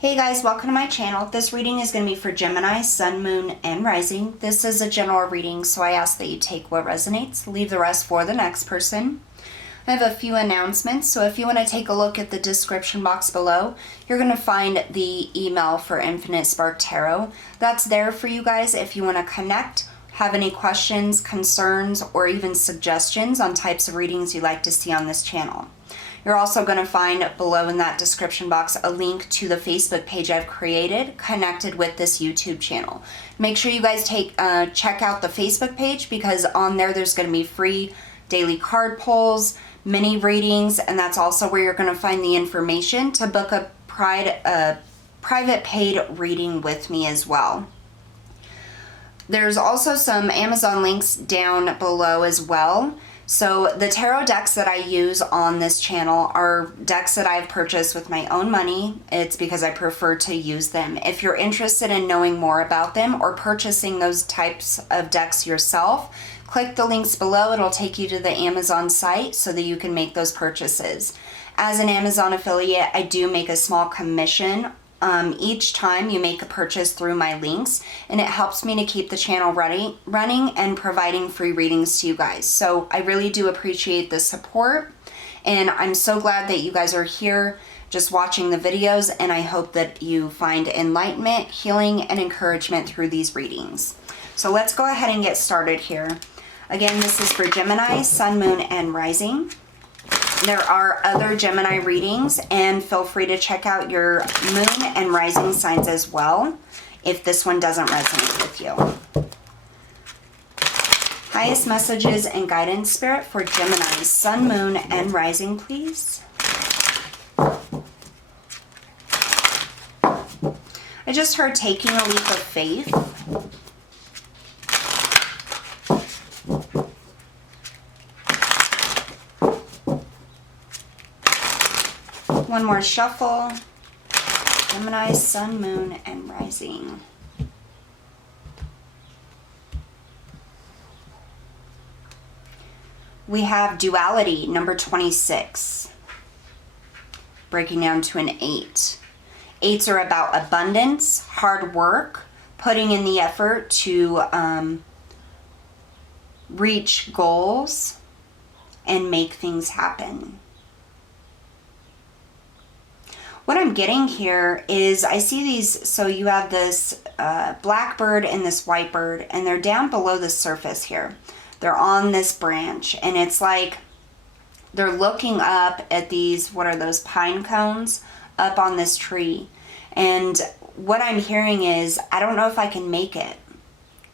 Hey guys, welcome to my channel. This reading is going to be for Gemini, Sun, Moon, and Rising. This is a general reading, so I ask that you take what resonates, leave the rest for the next person. I have a few announcements, so if you want to take a look at the description box below, you're going to find the email for Infinite Spark Tarot. That's there for you guys if you want to connect, have any questions, concerns, or even suggestions on types of readings you'd like to see on this channel. You're also going to find below in that description box a link to the Facebook page I've created connected with this YouTube channel. Make sure you guys check out the Facebook page because on there's going to be free daily card pulls, mini readings, and that's also where you're going to find the information to book a private paid reading with me as well. There's also some Amazon links down below as well. So the tarot decks that I use on this channel are decks that I've purchased with my own money. It's because I prefer to use them. If you're interested in knowing more about them or purchasing those types of decks yourself, click the links below. It'll take you to the Amazon site so that you can make those purchases. As an Amazon affiliate, I do make a small commission each time you make a purchase through my links, and it helps me to keep the channel running and providing free readings to you guys. So I really do appreciate the support, and I'm so glad that you guys are here just watching the videos, and I hope that you find enlightenment, healing, and encouragement through these readings. So let's go ahead and get started here. Again, this is for Gemini, Sun, Moon, and Rising. There are other Gemini readings, and feel free to check out your moon and rising signs as well if this one doesn't resonate with you. Highest messages and guidance, Spirit, for Gemini, Sun, Moon, and Rising, please. I just heard taking a leap of faith. One more shuffle. Gemini, Sun, Moon, and Rising. We have duality, number 26. Breaking down to an 8. 8s are about abundance, hard work, putting in the effort to reach goals and make things happen. What I'm getting here is I see these, so you have this black bird and this white bird, and they're down below the surface here. They're on this branch, and it's like they're looking up at these, what are those, pine cones up on this tree. And what I'm hearing is, I don't know if I can make it.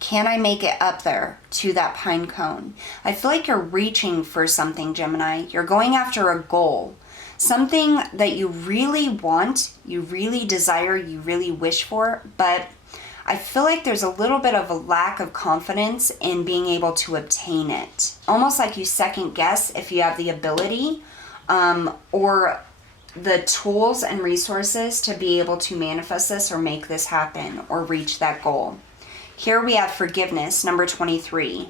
Can I make it up there to that pine cone? I feel like you're reaching for something, Gemini. You're going after a goal. Something that you really want, you really desire, you really wish for, but I feel like there's a little bit of a lack of confidence in being able to obtain it. Almost like you second guess if you have the ability or the tools and resources to be able to manifest this or make this happen or reach that goal. Here we have forgiveness, number 23.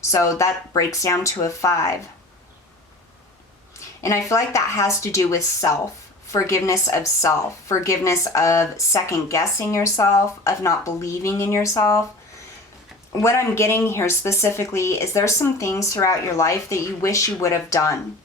So that breaks down to a 5. And I feel like that has to do with self, forgiveness of self, forgiveness of second guessing yourself, of not believing in yourself. What I'm getting here specifically is there's some things throughout your life that you wish you would have done.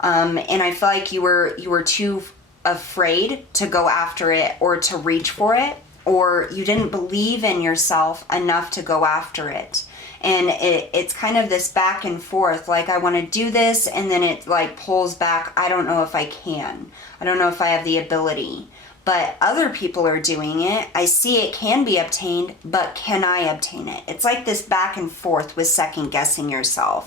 And I feel like you were too afraid to go after it or to reach for it, or you didn't believe in yourself enough to go after it. And it's kind of this back and forth, like I want to do this, and then it like pulls back. I don't know if I can. I don't know if I have the ability. But other people are doing it. I see it can be obtained, but can I obtain it? It's like this back and forth with second guessing yourself.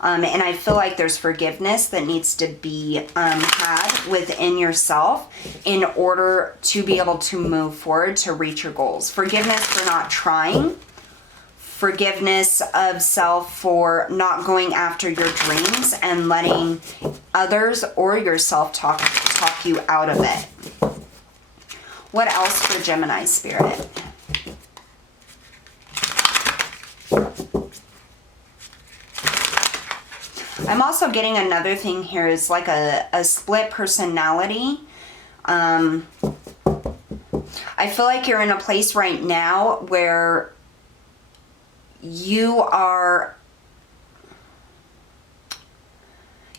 And I feel like there's forgiveness that needs to be had within yourself in order to be able to move forward to reach your goals. Forgiveness for not trying. Forgiveness of self for not going after your dreams and letting others or yourself talk you out of it. What else for Gemini, Spirit? I'm also getting another thing here is like a split personality. I feel like you're in a place right now where you're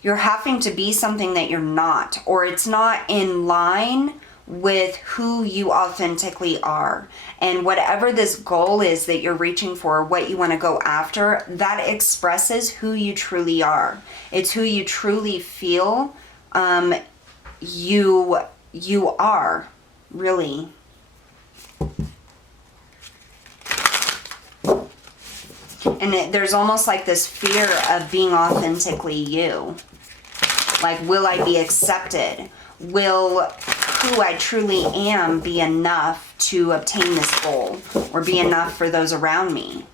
having to be something that you're not, or it's not in line with who you authentically are. And whatever this goal is that you're reaching for, what you want to go after, that expresses who you truly are. It's who you truly feel you are, really. And there's almost like this fear of being authentically you. Like, will I be accepted? Will who I truly am be enough to obtain this goal, or be enough for those around me?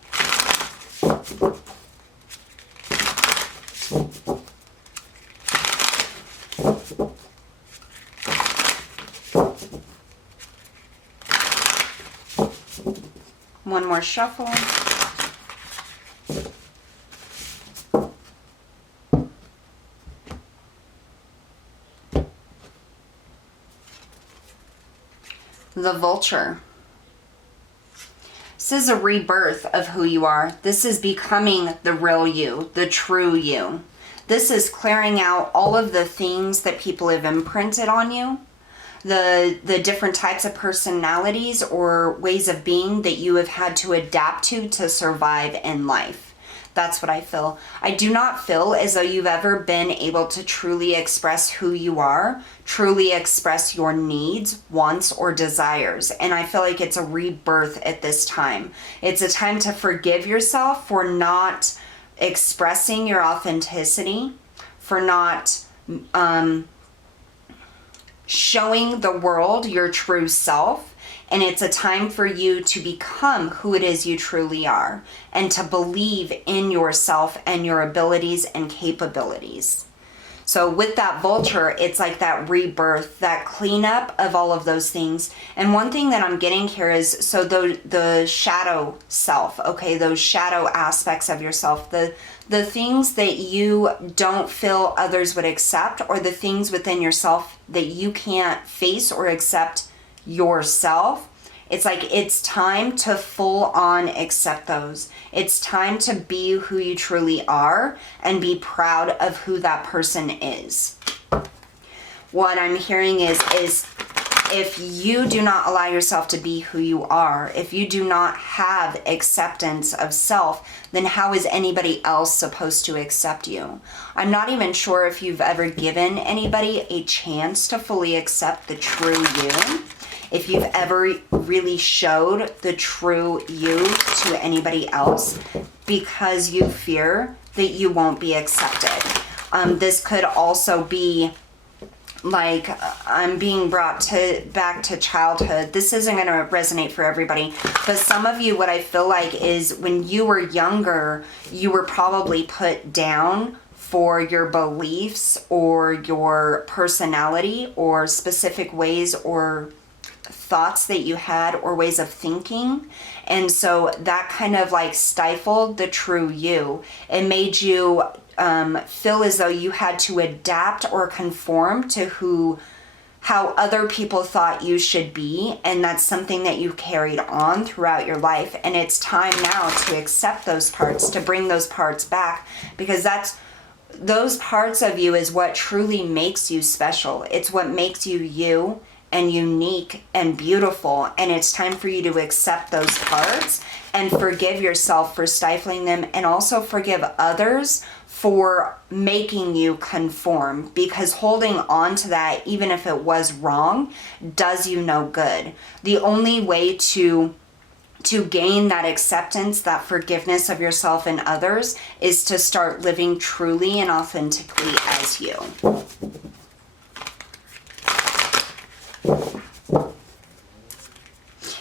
One more shuffle. The Vulture. This is a rebirth of who you are. This is becoming the real you, the true you. This is clearing out all of the things that people have imprinted on you, the different types of personalities or ways of being that you have had to adapt to survive in life. That's what I feel. I do not feel as though you've ever been able to truly express who you are, truly express your needs, wants, or desires. And I feel like it's a rebirth at this time. It's a time to forgive yourself for not expressing your authenticity, for not showing the world your true self. And it's a time for you to become who it is you truly are, and to believe in yourself and your abilities and capabilities. So with that Vulture, it's like that rebirth, that cleanup of all of those things. And one thing that I'm getting here is, so the shadow self, okay, those shadow aspects of yourself, the things that you don't feel others would accept, or the things within yourself that you can't face or accept yourself. It's like it's time to full on accept those. It's time to be who you truly are and be proud of who that person is. What I'm hearing is if you do not allow yourself to be who you are, if you do not have acceptance of self, then how is anybody else supposed to accept you? I'm not even sure if you've ever given anybody a chance to fully accept the true you. If you've ever really showed the true you to anybody else, because you fear that you won't be accepted. This could also be like, I'm being brought back to childhood. This isn't going to resonate for everybody, but some of you, what I feel like is when you were younger, you were probably put down for your beliefs or your personality or specific ways or thoughts that you had or ways of thinking. And so that kind of like stifled the true you. It made you feel as though you had to adapt or conform to how other people thought you should be. And that's something that you carried on throughout your life. And it's time now to accept those parts, to bring those parts back, because those parts of you is what truly makes you special. It's what makes you you and unique and beautiful. And it's time for you to accept those parts and forgive yourself for stifling them, and also forgive others for making you conform, because holding on to that, even if it was wrong, does you no good. The only way to gain that acceptance, that forgiveness of yourself and others, is to start living truly and authentically as you.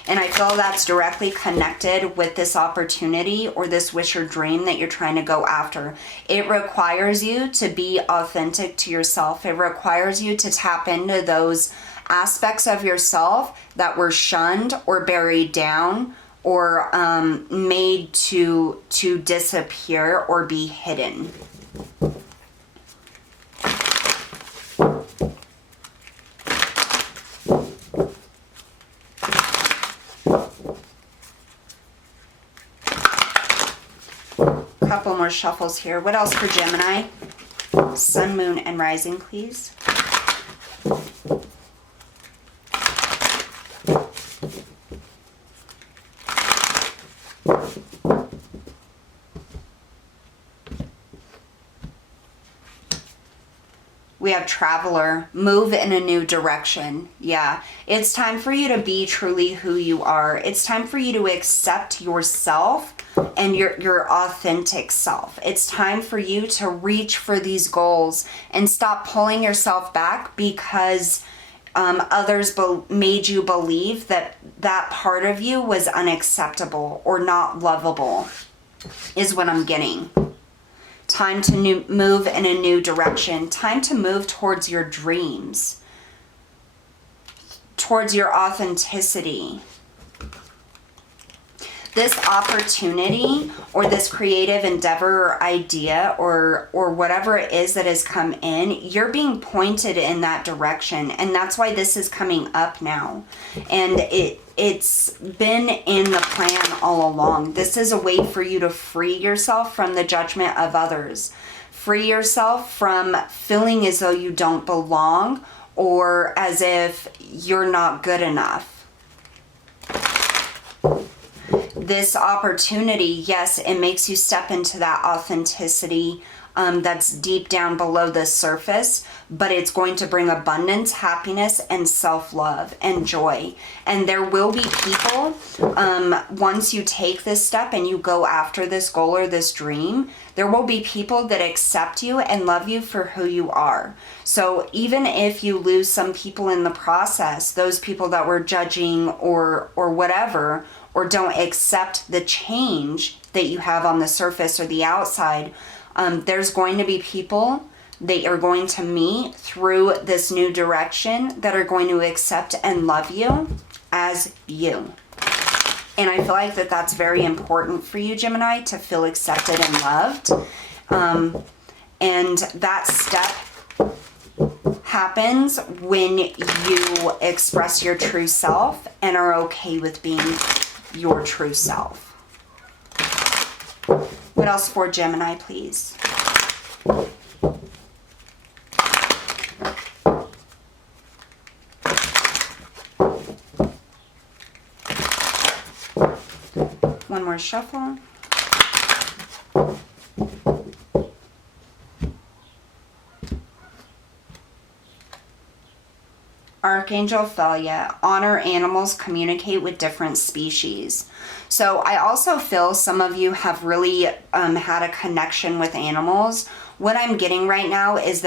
And I feel that's directly connected with this opportunity or this wish or dream that you're trying to go after. It requires you to be authentic to yourself. It requires you to tap into those aspects of yourself that were shunned or buried down or made to disappear or be hidden. couple more shuffles here. What else for Gemini? Sun, Moon, and Rising, please. We have Traveler, move in a new direction. Yeah, it's time for you to be truly who you are. It's time for you to accept yourself and your authentic self. It's time for you to reach for these goals and stop pulling yourself back because others made you believe that that part of you was unacceptable or not lovable, is what I'm getting. Time to move in a new direction. Time to move towards your dreams, towards your authenticity. This opportunity or this creative endeavor or idea or whatever it is that has come in, you're being pointed in that direction. And that's why this is coming up now. And it's been in the plan all along. This is a way for you to free yourself from the judgment of others. Free yourself from feeling as though you don't belong or as if you're not good enough. This opportunity, yes, it makes you step into that authenticity that's deep down below the surface, but it's going to bring abundance, happiness, and self-love and joy. And there will be people, once you take this step and you go after this goal or this dream, there will be people that accept you and love you for who you are. So even if you lose some people in the process, those people that were judging or whatever, or don't accept the change that you have on the surface or the outside, there's going to be people that you're going to meet through this new direction that are going to accept and love you as you. And I feel like that's very important for you, Gemini, to feel accepted and loved. And that step happens when you express your true self and are okay with being your true self. What else for Gemini, please? One more shuffle. Archangel Thalia, honor animals, communicate with different species. So I also feel some of you have really had a connection with animals. What I'm getting right now is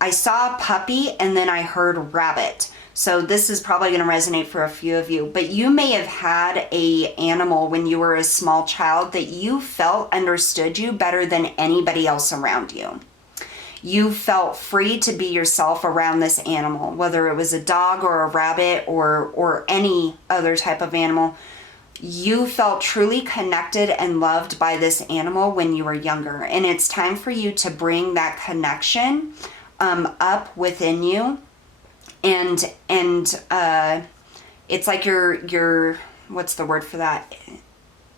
I saw a puppy and then I heard rabbit. So this is probably going to resonate for a few of you, but you may have had a animal when you were a small child that you felt understood you better than anybody else around you. You felt free to be yourself around this animal, whether it was a dog or a rabbit or any other type of animal. You felt truly connected and loved by this animal when you were younger. And it's time for you to bring that connection up within you. And it's like you're, what's the word for that?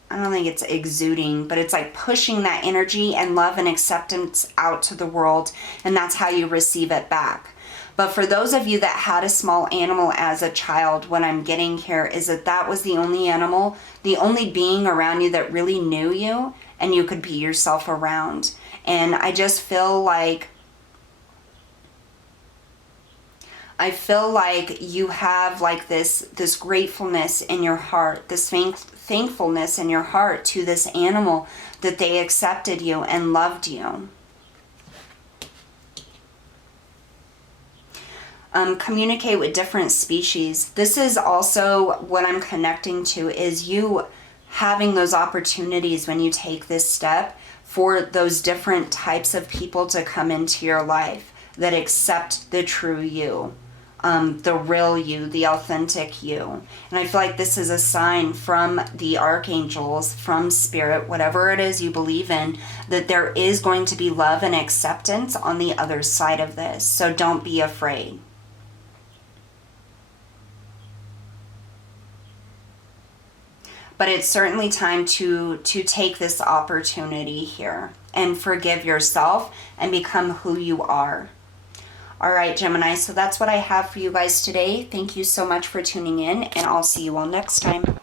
I don't think it's exuding, but it's like pushing that energy and love and acceptance out to the world, and that's how you receive it back. But for those of you that had a small animal as a child, what I'm getting here is that was the only animal, the only being around you that really knew you and you could be yourself around. And I just feel like you have like this gratefulness in your heart, this thankfulness in your heart to this animal that they accepted you and loved you. Communicate with different species. This is also what I'm connecting to, is you having those opportunities when you take this step for those different types of people to come into your life that accept the true you. The real you, the authentic you. And I feel like this is a sign from the archangels, from spirit, whatever it is you believe in, that there is going to be love and acceptance on the other side of this. So don't be afraid. But it's certainly time to take this opportunity here and forgive yourself and become who you are. All right, Gemini, so that's what I have for you guys today. Thank you so much for tuning in, and I'll see you all next time.